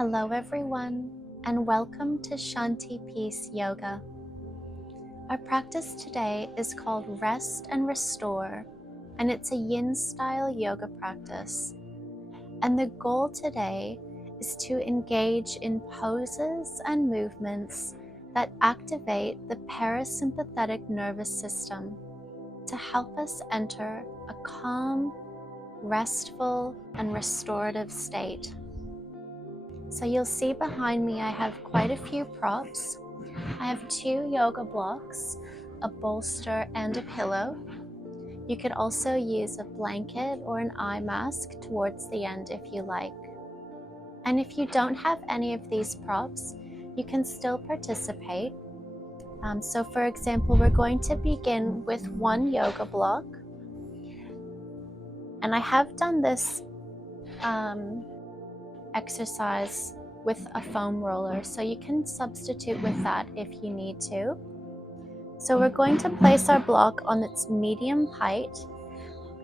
Hello everyone, and welcome to Shanti Peace Yoga. Our practice today is called Rest and Restore, and it's a yin style yoga practice. And the goal today is to engage in poses and movements that activate the parasympathetic nervous system to help us enter a calm, restful, and restorative state. So you'll see behind me I have quite a few props. I have 2 yoga blocks, a bolster, and a pillow. You could also use a blanket or an eye mask towards the end if you like. And if you don't have any of these props, you can still participate. So for example, we're going to begin with 1 yoga block. And I have done this exercise with a foam roller, so you can substitute with that if you need to. So we're going to place our block on its medium height,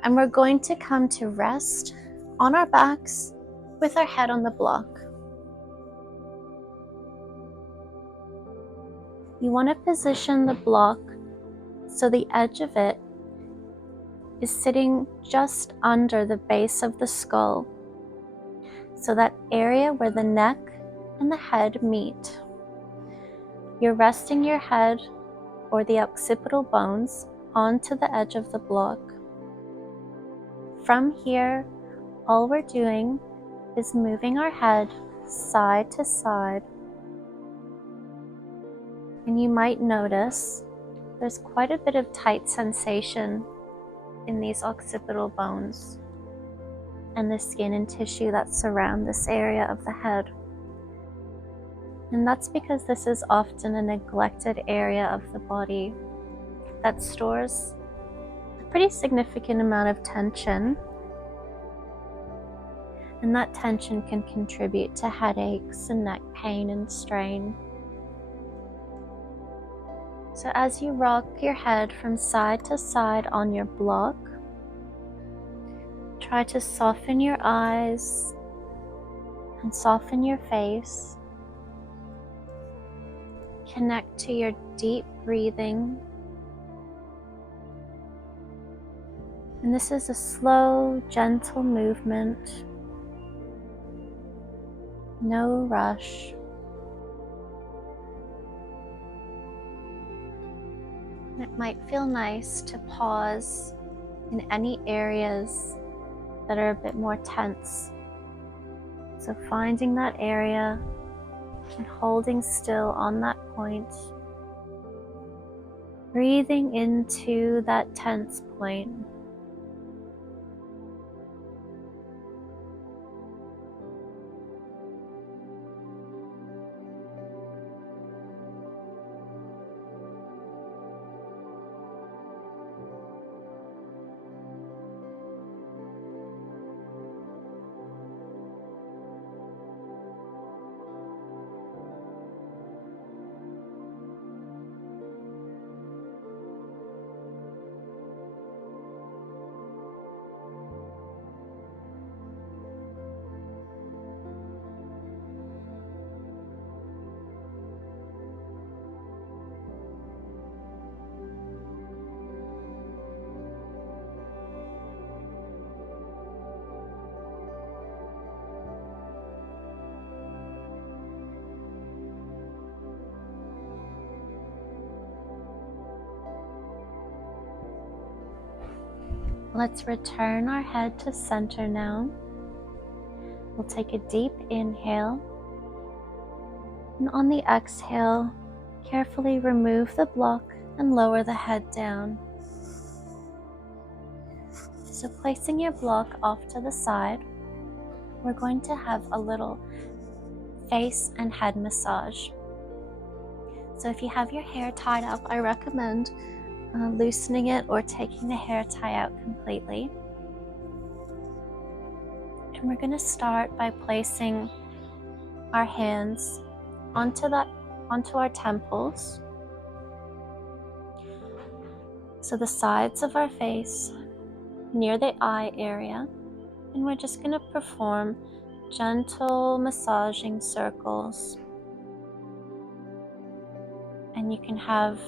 and we're going to come to rest on our backs with our head on the block. You want to position the block so the edge of it is sitting just under the base of the skull, so that area where the neck and the head meet. You're resting your head or the occipital bones onto the edge of the block. From here, all we're doing is moving our head side to side. And you might notice there's quite a bit of tight sensation in these occipital bones and the skin and tissue that surround this area of the head. And that's because this is often a neglected area of the body that stores a pretty significant amount of tension. And that tension can contribute to headaches and neck pain and strain. So as you rock your head from side to side on your block, try to soften your eyes and soften your face. Connect to your deep breathing. And this is a slow, gentle movement. No rush. It might feel nice to pause in any areas that are a bit more tense. So finding that area and holding still on that point. Breathing into that tense point. Let's return our head to center now. We'll take a deep inhale, and on the exhale, carefully remove the block and lower the head down. So placing your block off to the side, we're going to have a little face and head massage. So if you have your hair tied up, I recommend loosening it or taking the hair tie out completely. And we're going to start by placing our hands onto our temples. So the sides of our face near the eye area. And we're just going to perform gentle massaging circles. And you can have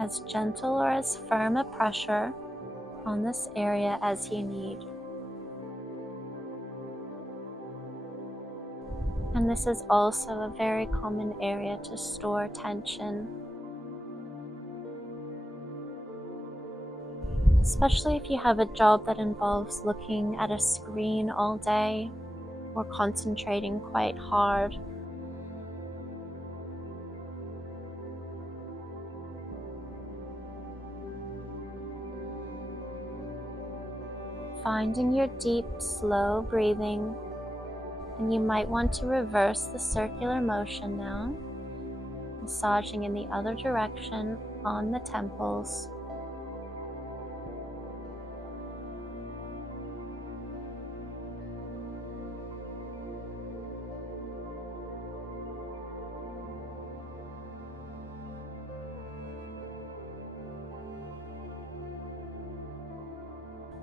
as gentle or as firm a pressure on this area as you need. And this is also a very common area to store tension, especially if you have a job that involves looking at a screen all day or concentrating quite hard. Finding your deep, slow breathing, and you might want to reverse the circular motion now, massaging in the other direction on the temples.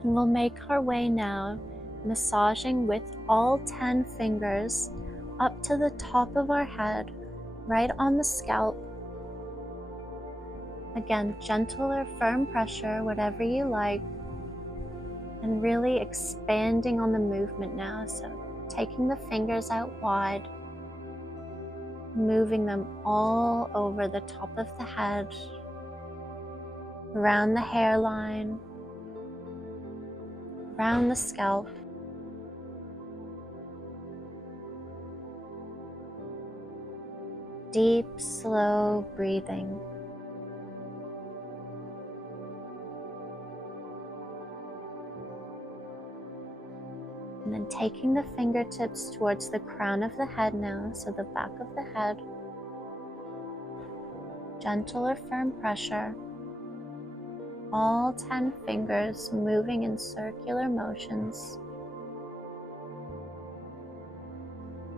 And we'll make our way now, massaging with all 10 fingers up to the top of our head, right on the scalp. Again, gentle or firm pressure, whatever you like, and really expanding on the movement now. So taking the fingers out wide, moving them all over the top of the head, around the hairline, around the scalp. Deep, slow breathing. And then taking the fingertips towards the crown of the head now, so the back of the head. Gentle or firm pressure. All 10 fingers moving in circular motions.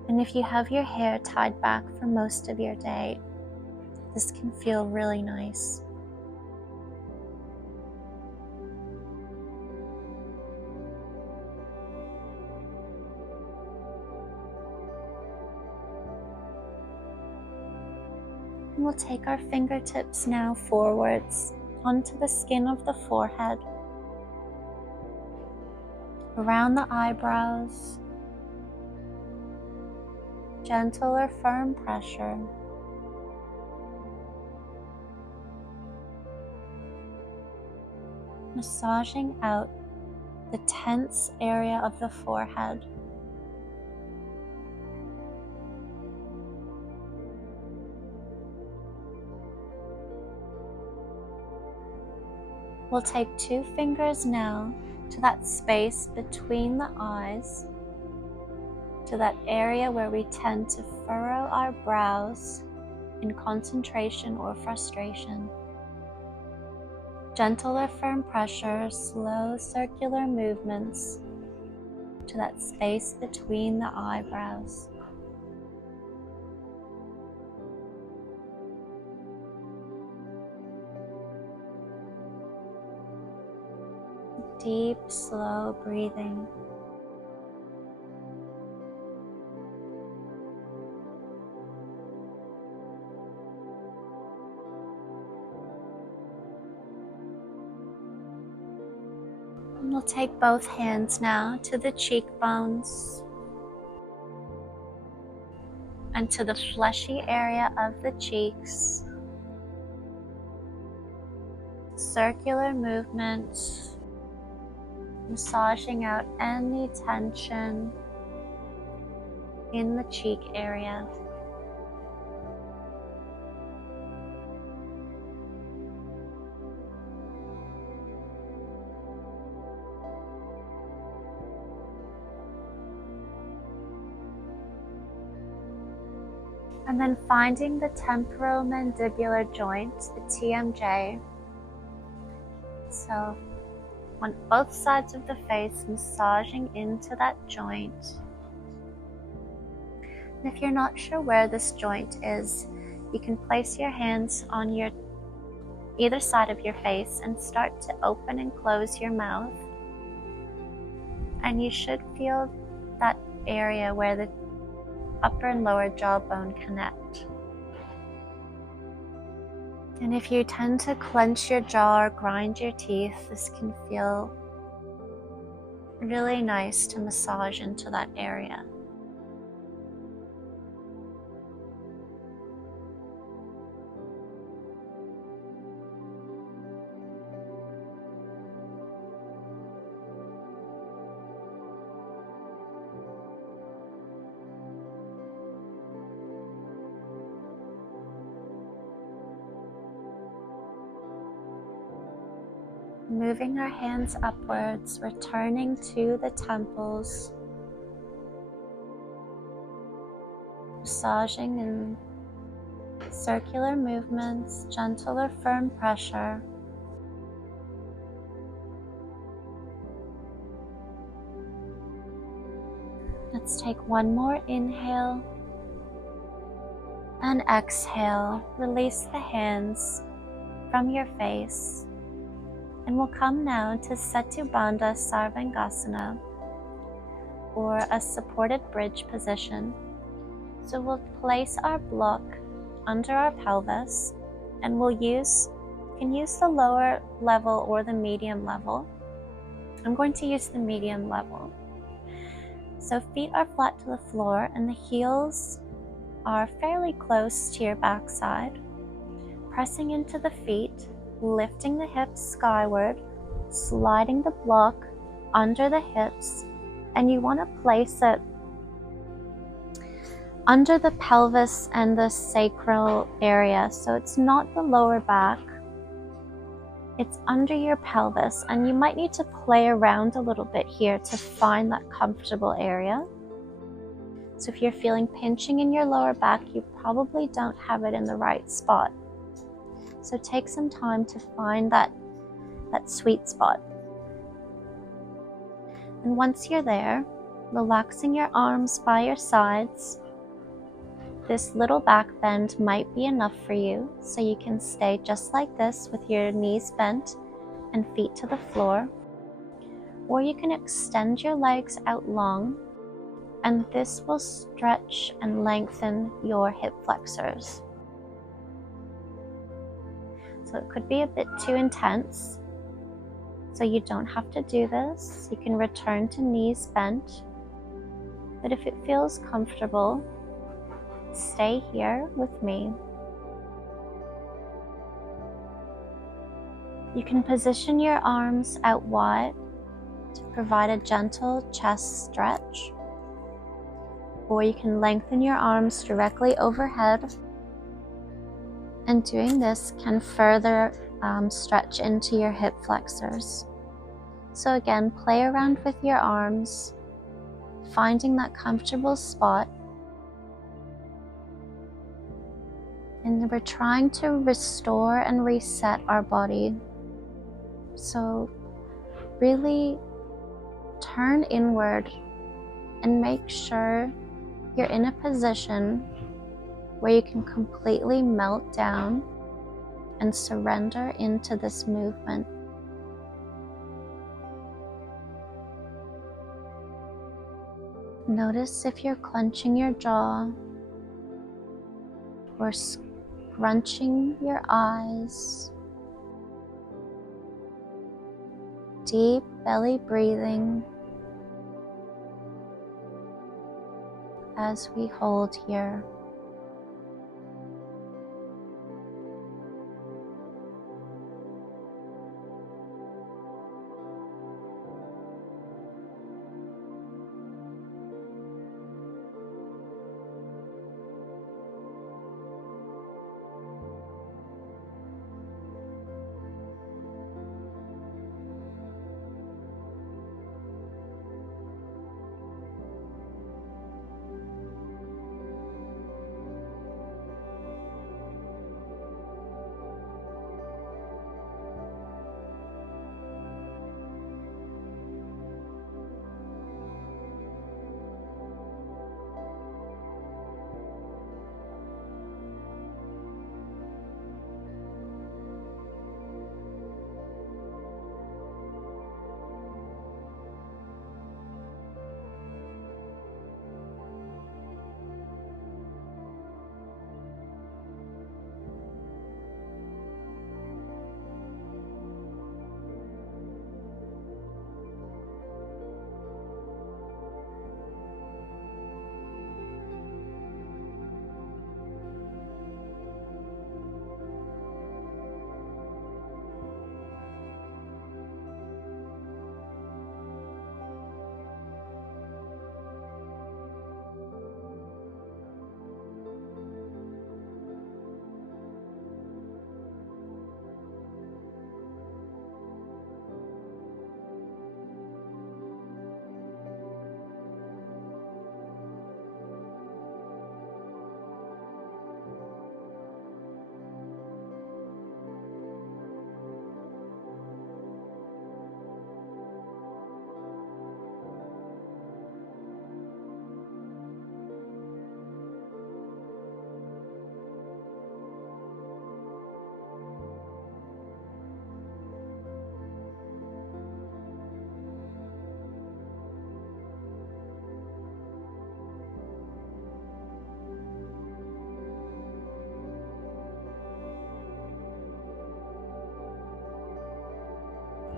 And if you have your hair tied back for most of your day, this can feel really nice. And we'll take our fingertips now forwards onto the skin of the forehead, around the eyebrows, gentle or firm pressure. Massaging out the tense area of the forehead. We'll take 2 fingers now to that space between the eyes, to that area where we tend to furrow our brows in concentration or frustration. Gentle or firm pressure, slow circular movements to that space between the eyebrows. Deep, slow breathing. And we'll take both hands now to the cheekbones and to the fleshy area of the cheeks. Circular movement. Massaging out any tension in the cheek area. And then finding the temporomandibular joint, the TMJ. So on both sides of the face, massaging into that joint. And if you're not sure where this joint is, you can place your hands on either side of your face and start to open and close your mouth. And you should feel that area where the upper and lower jawbone connect. And if you tend to clench your jaw or grind your teeth, this can feel really nice to massage into that area. Moving our hands upwards, returning to the temples, massaging in circular movements, gentle or firm pressure. Let's take one more inhale and exhale. Release the hands from your face. And we'll come now to Setu Bandha Sarvangasana, or a supported bridge position. So we'll place our block under our pelvis, and you can use the lower level or the medium level. I'm going to use the medium level. So feet are flat to the floor and the heels are fairly close to your backside. Pressing into the feet, lifting the hips skyward, sliding the block under the hips, and you want to place it under the pelvis and the sacral area. So it's not the lower back, it's under your pelvis, and you might need to play around a little bit here to find that comfortable area. So if you're feeling pinching in your lower back, you probably don't have it in the right spot. So take some time to find that sweet spot. And once you're there, relaxing your arms by your sides. This little back bend might be enough for you, so you can stay just like this with your knees bent and feet to the floor. Or you can extend your legs out long, and this will stretch and lengthen your hip flexors. So it could be a bit too intense, so you don't have to do this. You can return to knees bent, but if it feels comfortable, stay here with me. You can position your arms out wide to provide a gentle chest stretch, or you can lengthen your arms directly overhead, and doing this can further stretch into your hip flexors. So again, play around with your arms, finding that comfortable spot. And we're trying to restore and reset our body. So really turn inward and make sure you're in a position where you can completely melt down and surrender into this movement. Notice if you're clenching your jaw or scrunching your eyes. Deep belly breathing as we hold here.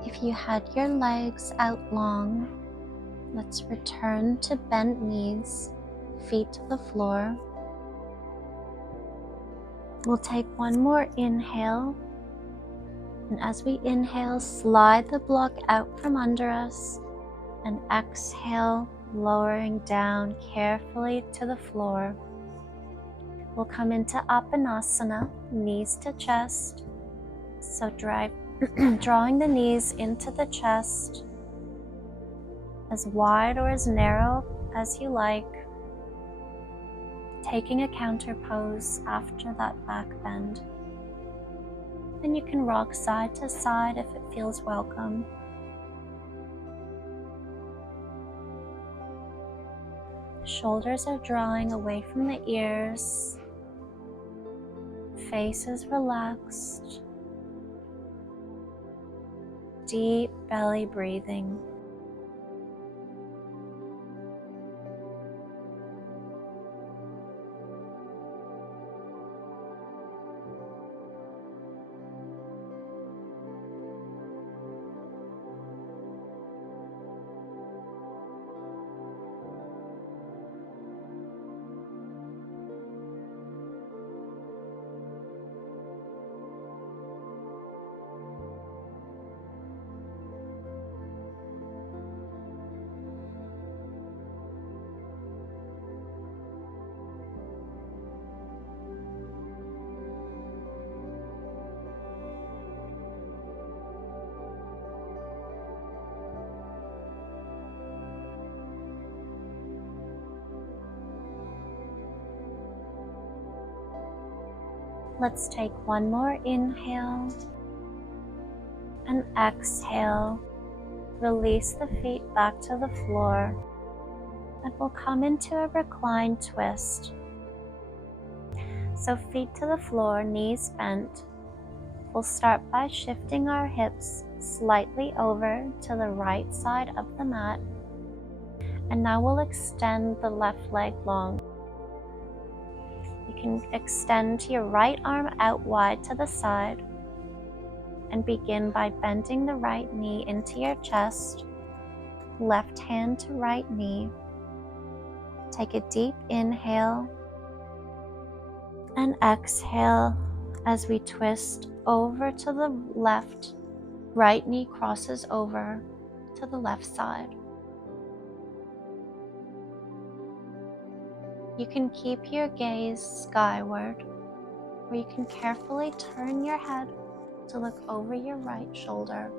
If you had your legs out long, let's return to bent knees, feet to the floor. We'll take one more inhale, and as we inhale, slide the block out from under us, and exhale, lowering down carefully to the floor. We'll come into Apanasana, knees to chest. So drawing the knees into the chest, as wide or as narrow as you like, taking a counter pose after that back bend. And you can rock side to side if it feels welcome. Shoulders are drawing away from the ears. Face is relaxed. Deep belly breathing. Let's take one more inhale and exhale. Release the feet back to the floor, and we'll come into a reclined twist. So feet to the floor, knees bent. We'll start by shifting our hips slightly over to the right side of the mat, and now we'll extend the left leg long. You can extend your right arm out wide to the side and begin by bending the right knee into your chest, left hand to right knee. Take a deep inhale and exhale as we twist over to the left. Right knee crosses over to the left side. You can keep your gaze skyward, or you can carefully turn your head to look over your right shoulder.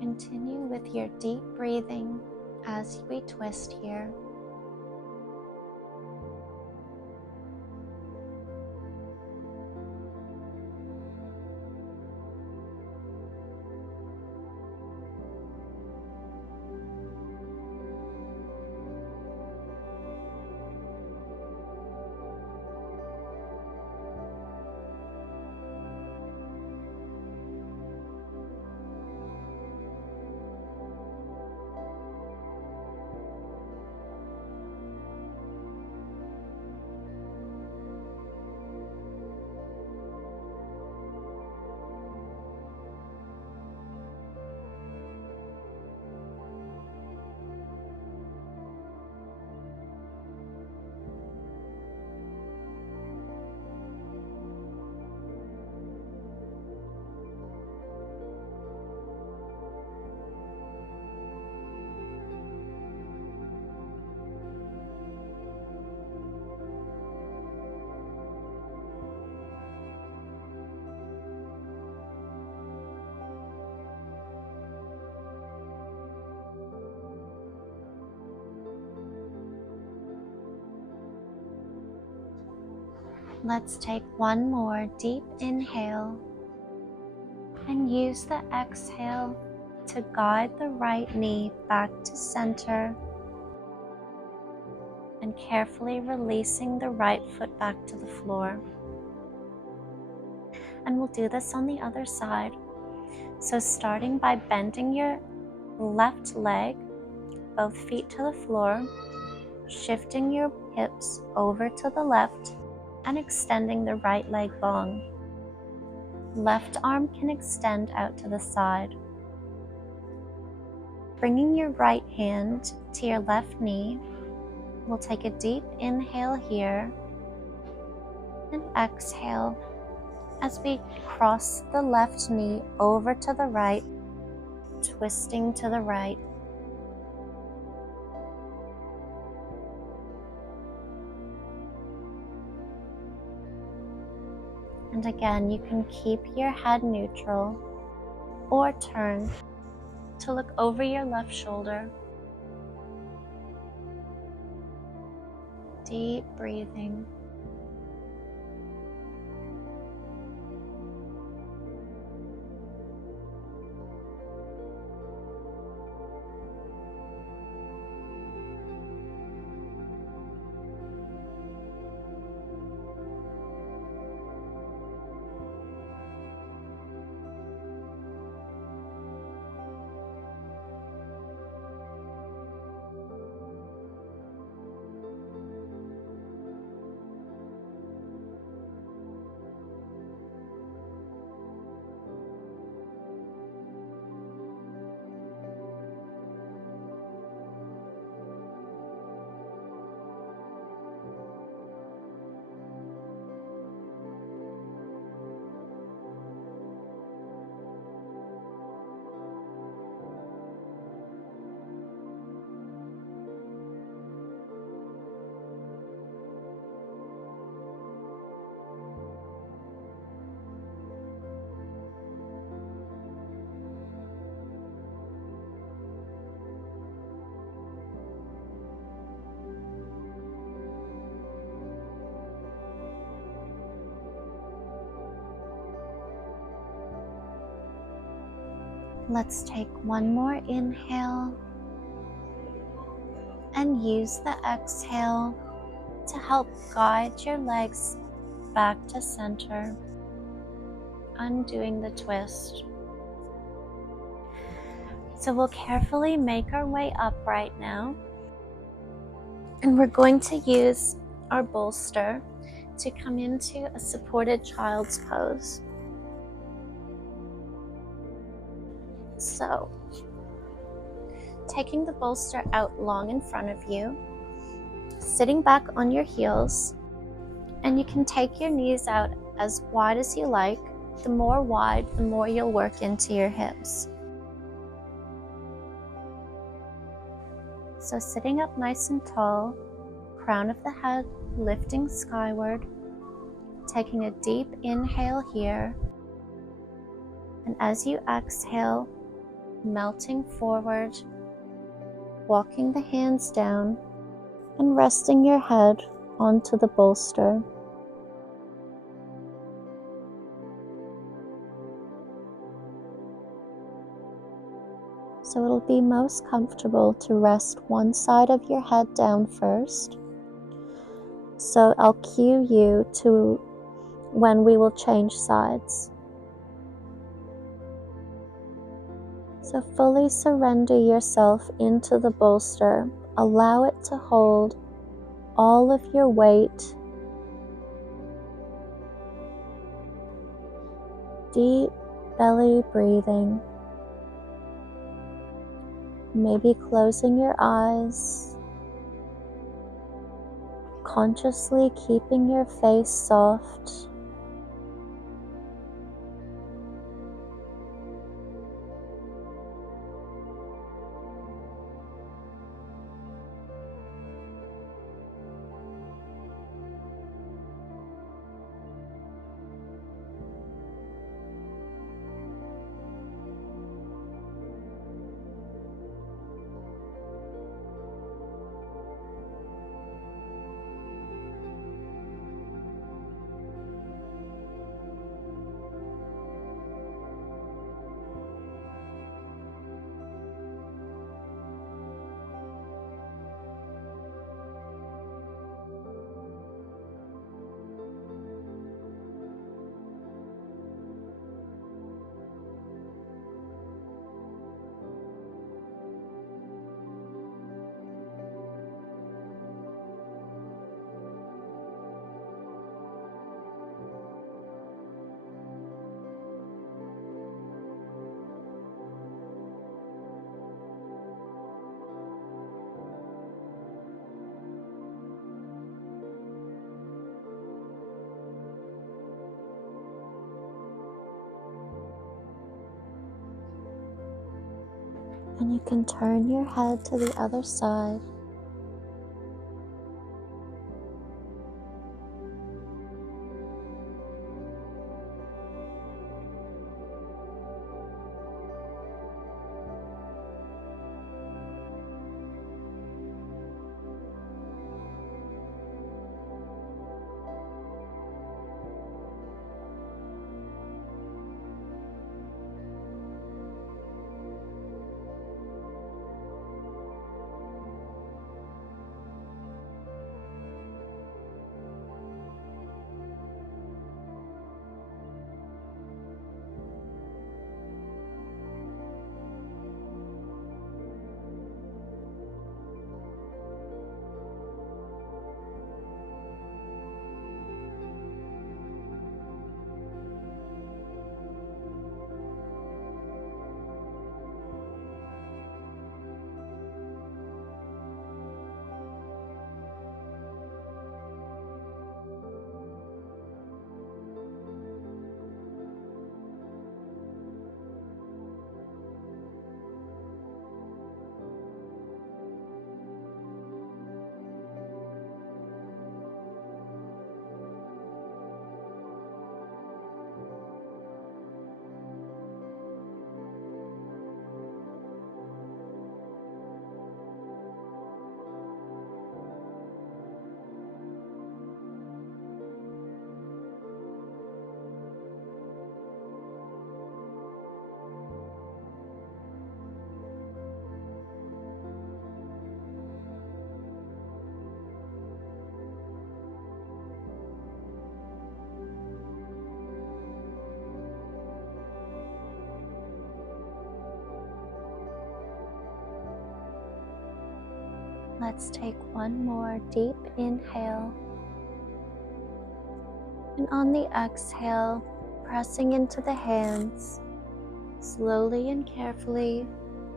Continue with your deep breathing as we twist here. Let's take one more deep inhale and use the exhale to guide the right knee back to center and carefully releasing the right foot back to the floor. And we'll do this on the other side. So starting by bending your left leg, both feet to the floor, shifting your hips over to the left and extending the right leg long. Left arm can extend out to the side. Bringing your right hand to your left knee, we'll take a deep inhale here and exhale as we cross the left knee over to the right, twisting to the right. And again, you can keep your head neutral or turn to look over your left shoulder. Deep breathing. Let's take one more inhale and use the exhale to help guide your legs back to center, undoing the twist. So we'll carefully make our way up right now, and we're going to use our bolster to come into a supported child's pose. So, taking the bolster out long in front of you, sitting back on your heels, and you can take your knees out as wide as you like. The more wide, the more you'll work into your hips. So sitting up nice and tall, crown of the head lifting skyward, taking a deep inhale here, and as you exhale, melting forward, walking the hands down and resting your head onto the bolster. So it'll be most comfortable to rest one side of your head down first. So I'll cue you to when we will change sides. So fully surrender yourself into the bolster. Allow it to hold all of your weight. Deep belly breathing. Maybe closing your eyes. Consciously keeping your face soft. And you can turn your head to the other side. Let's take one more deep inhale. And on the exhale, pressing into the hands, slowly and carefully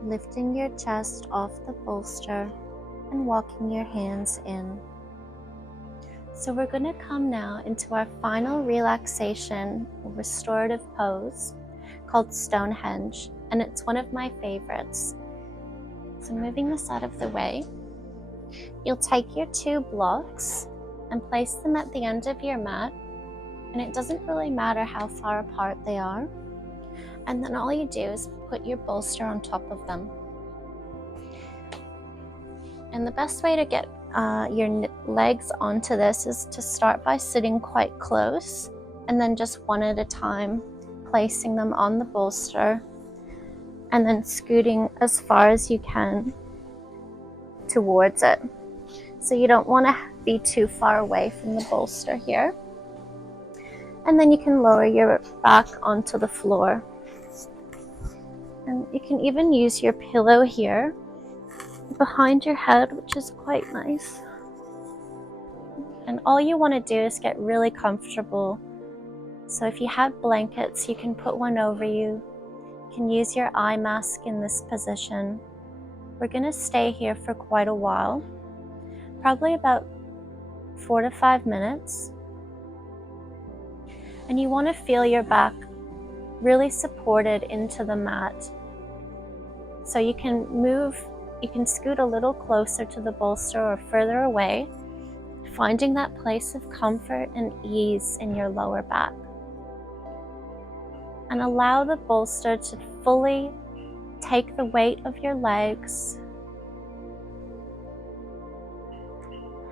lifting your chest off the bolster and walking your hands in. So we're going to come now into our final relaxation restorative pose called Stonehenge, and it's one of my favorites. So moving this out of the way, you'll take your 2 blocks and place them at the end of your mat, and it doesn't really matter how far apart they are. And then all you do is put your bolster on top of them. And the best way to get your legs onto this is to start by sitting quite close, and then just one at a time placing them on the bolster, and then scooting as far as you can towards it. So you don't want to be too far away from the bolster here. And then you can lower your back onto the floor. And you can even use your pillow here behind your head, which is quite nice. And all you want to do is get really comfortable. So if you have blankets, you can put one over you. You can use your eye mask in this position. We're going to stay here for quite a while, probably about 4 to 5 minutes. And you want to feel your back really supported into the mat. So you can scoot a little closer to the bolster or further away, finding that place of comfort and ease in your lower back. And allow the bolster to fully take the weight of your legs,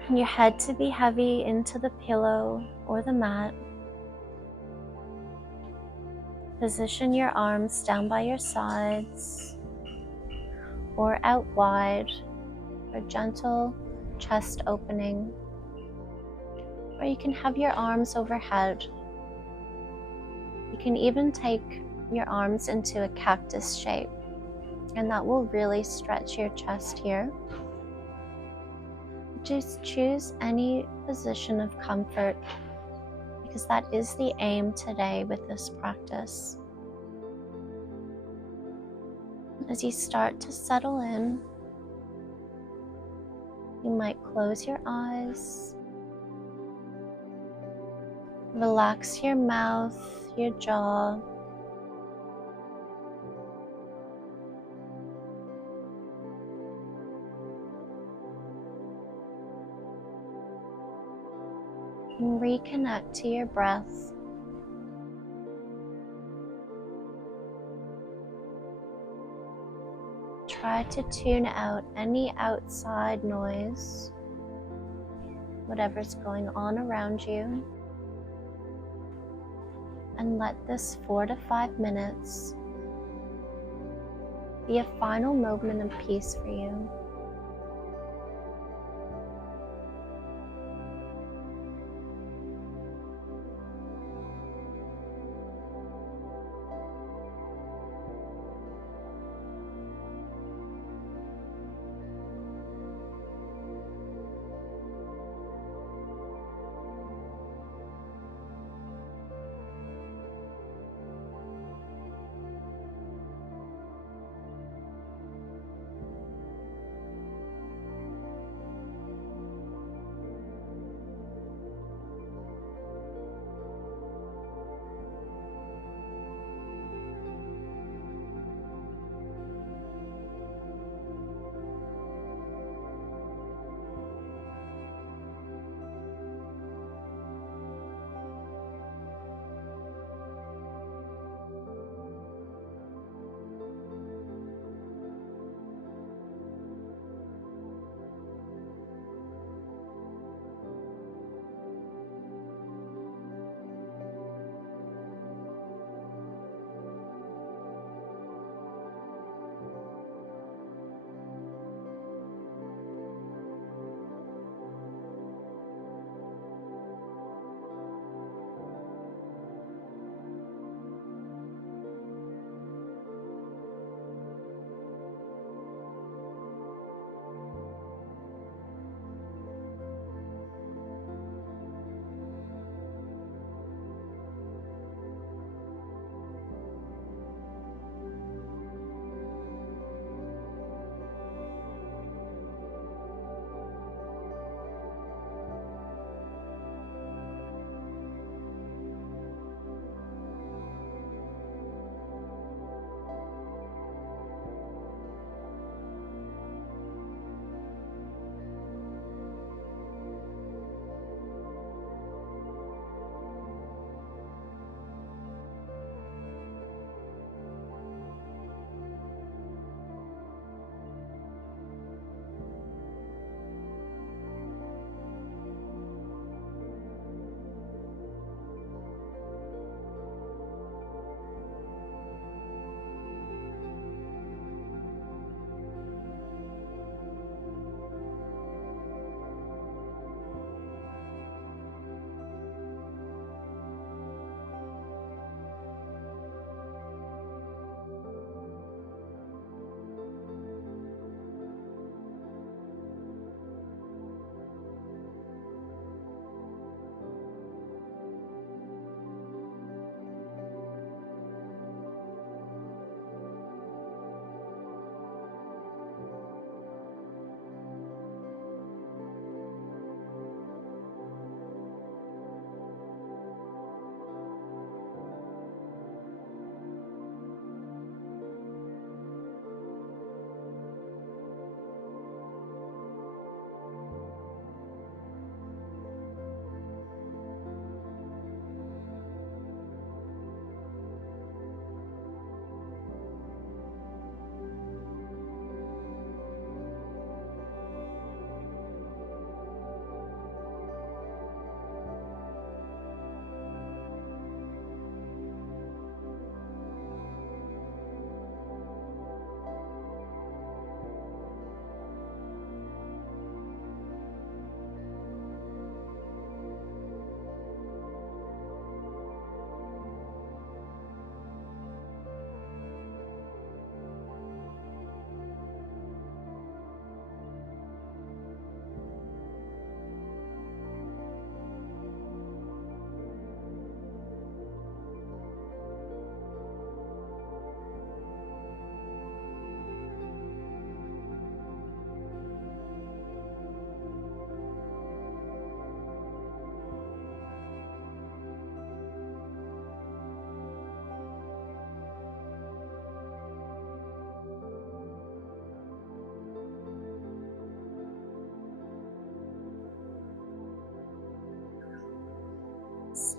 and your head to be heavy into the pillow or the mat. Position your arms down by your sides or out wide for a gentle chest opening. Or you can have your arms overhead. You can even take your arms into a cactus shape, and that will really stretch your chest here. Just choose any position of comfort, because that is the aim today with this practice. As you start to settle in, you might close your eyes, relax your mouth, your jaw, and reconnect to your breath. Try to tune out any outside noise, whatever's going on around you, and let this 4 to 5 minutes be a final moment of peace for you.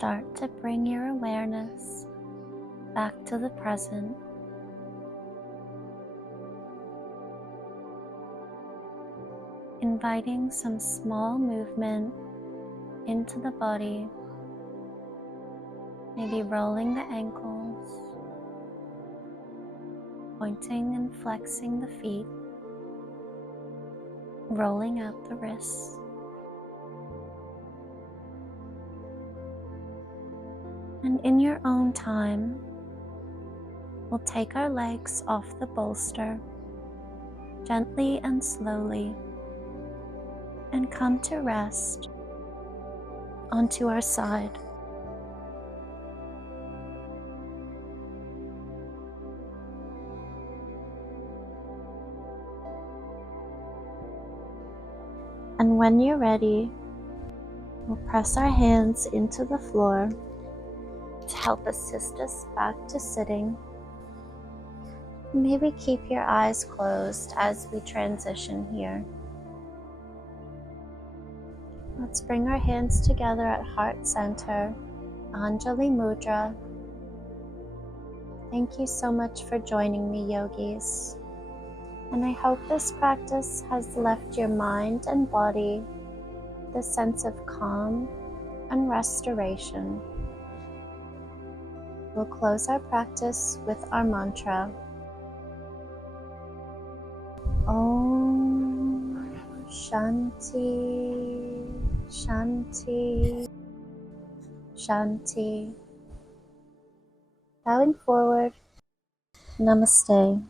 start to bring your awareness back to the present. Inviting some small movement into the body, maybe rolling the ankles, pointing and flexing the feet, rolling out the wrists. And in your own time, we'll take our legs off the bolster, gently and slowly, and come to rest onto our side. And when you're ready, we'll press our hands into the floor to help assist us back to sitting. Maybe keep your eyes closed as we transition here. Let's bring our hands together at heart center, Anjali Mudra. Thank you so much for joining me, yogis. And I hope this practice has left your mind and body the sense of calm and restoration. We'll close our practice with our mantra. Om Shanti Shanti Shanti. Bowing forward. Namaste.